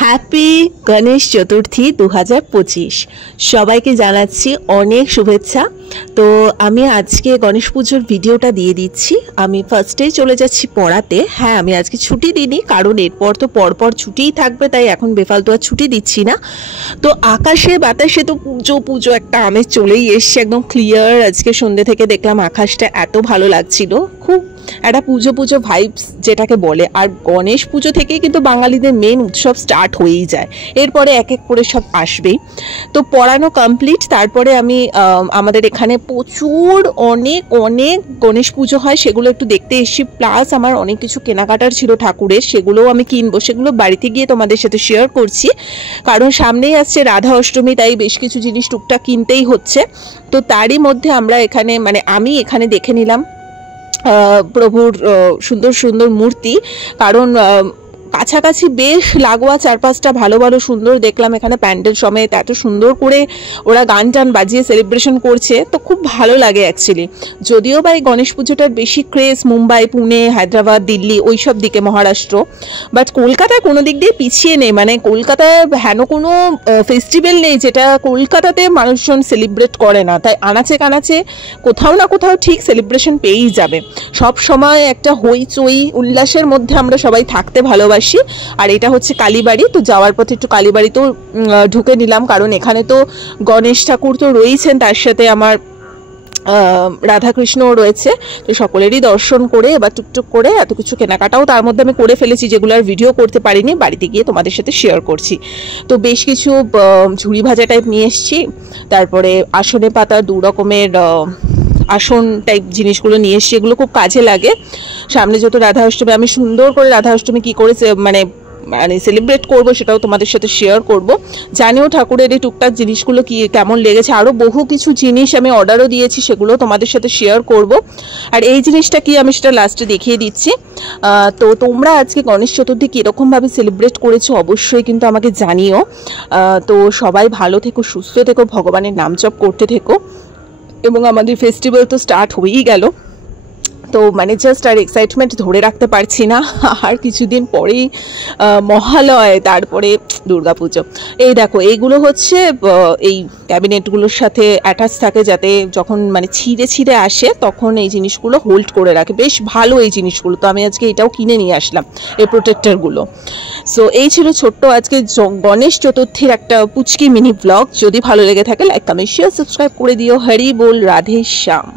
Happy Ganesh Chaturthi 2025 সবাইকে জানাচ্ছি অনেক শুভেচ্ছা। তো আমি আজকে গণেশ পুজোর ভিডিওটা দিয়ে দিচ্ছি। আমি ফার্স্টেই চলে যাচ্ছি পড়াতে। হ্যাঁ, আমি আজকে ছুটি দিইনি, কারণ এরপর তো পরপর ছুটিই থাকবে, তাই এখন বেফালতু আর ছুটি দিচ্ছি না। তো আকাশে বাতাসে তো পুজো পুজো একটা আমেজ চলেই এসছে, একদম ক্লিয়ার। আজকে সন্ধ্যে থেকে দেখলাম আকাশটা এত ভালো লাগছিল, খুব একটা পুজো পুজো ভাইবস যেটাকে বলে। আর গণেশ পুজো থেকেই কিন্তু বাঙালিদের মেন উৎসব স্টার্ট হয়েই যায়, এরপরে এক এক করে সব আসবেই। তো পড়ানো কমপ্লিট, তারপরে আমি আমাদের এখানে প্রচুর অনেক গণেশ পুজো হয়, সেগুলো একটু দেখতে এসেছি। প্লাস আমার অনেক কিছু কেনাকাটার ছিল ঠাকুরের, সেগুলোও আমি কিনবো, সেগুলো বাড়িতে গিয়ে তোমাদের সাথে শেয়ার করছি। কারণ সামনেই আসছে রাধা অষ্টমী, তাই বেশ কিছু জিনিস টুকটাক কিনতেই হচ্ছে। তো তারই মধ্যে আমরা এখানে আমি এখানে দেখে নিলাম প্রভুর সুন্দর সুন্দর মূর্তি, কারণ কাছাকাছি বেশ লাগোয়া 4-5টা ভালো ভালো সুন্দর দেখলাম এখানে প্যান্ডেল সমেত, এত সুন্দর করে ওরা গান টান বাজিয়ে সেলিব্রেশন করছে, তো খুব ভালো লাগে অ্যাকচুয়ালি। যদিও বা এই গণেশ পুজোটার বেশি ক্রেজ মুম্বাই, পুনে, হায়দ্রাবাদ, দিল্লি ওই সব দিকে, মহারাষ্ট্র, বাট কলকাতায় কোনো দিক দিয়ে পিছিয়ে নেই। মানে কলকাতায় হেন কোনো ফেস্টিভ্যাল নেই যেটা কলকাতাতে মানুষজন সেলিব্রেট করে না, তাই আনাচে কানাচে কোথাও না কোথাও ঠিক সেলিব্রেশন পেয়েই যাবে। সব সময় একটা হইচই উল্লাসের মধ্যে আমরা সবাই থাকতে ভালোবাসি। আর এটা হচ্ছে কালীবাড়ি, তো যাওয়ার পথে একটু কালীবাড়িতেও ঢুকে নিলাম, কারণ এখানে তো গণেশ ঠাকুর তো রয়েছেন, তার সাথে আমার রাধাকৃষ্ণও রয়েছে। তো সকলেরই দর্শন করে এবার টুকটুক করে এত কিছু কেনাকাটাও তার মধ্যে আমি করে ফেলেছি, যেগুলো আর ভিডিও করতে পারিনি, বাড়িতে গিয়ে তোমাদের সাথে শেয়ার করছি। তো বেশ কিছু ঝুড়ি ভাজা টাইপ নিয়ে এসেছি, তারপরে আসনে পাতা 2 রকমের আসন টাইপ জিনিসগুলো নিয়ে এসছি, এগুলো খুব কাজে লাগে। সামনে যত রাধা অষ্টমী, আমি সুন্দর করে রাধা অষ্টমী কী করে মানে সেলিব্রেট করবো সেটাও তোমাদের সাথে শেয়ার করব। জানিও ঠাকুরের এই টুকটাক জিনিসগুলো কি কেমন লেগেছে। আরও বহু কিছু জিনিস আমি অর্ডারও দিয়েছি, সেগুলো তোমাদের সাথে শেয়ার করব। আর এই জিনিসটা কি আমি সেটা লাস্টে দেখিয়ে দিচ্ছি। তো তোমরা আজকে গণেশ চতুর্থী কীরকমভাবে সেলিব্রেট করেছো অবশ্যই কিন্তু আমাকে জানিও। তো সবাই ভালো থেকো, সুস্থ থেকো, ভগবানের নাম জপ করতে থেকো। এবং আমাদের ফেস্টিভ্যাল তো স্টার্ট হয়েই গেল, তো জাস্ট আর এক্সাইটমেন্ট ধরে রাখতে পারছি না। আর কিছুদিন পরেই মহালয়, তারপরে দুর্গাপুজো। এই দেখো, এইগুলো হচ্ছে এই ক্যাবিনেটগুলোর সাথে অ্যাটাচ থাকে, যাতে যখন ছিঁড়ে ছিঁড়ে আসে তখন এই জিনিসগুলো হোল্ড করে রাখে। বেশ ভালো এই জিনিসগুলো, তো আমি আজকে এটাও কিনে নিয়ে আসলাম, এই প্রোটেক্টরগুলো। সো এই ছিল ছোট্ট আজকে গণেশ চতুর্থীর একটা পুচকি মিনি ব্লগ। যদি ভালো লেগে থাকে লাইক, কমেন্ট, শেয়ার, সাবস্ক্রাইব করে দিও। হরি বল, রাধে শ্যাম।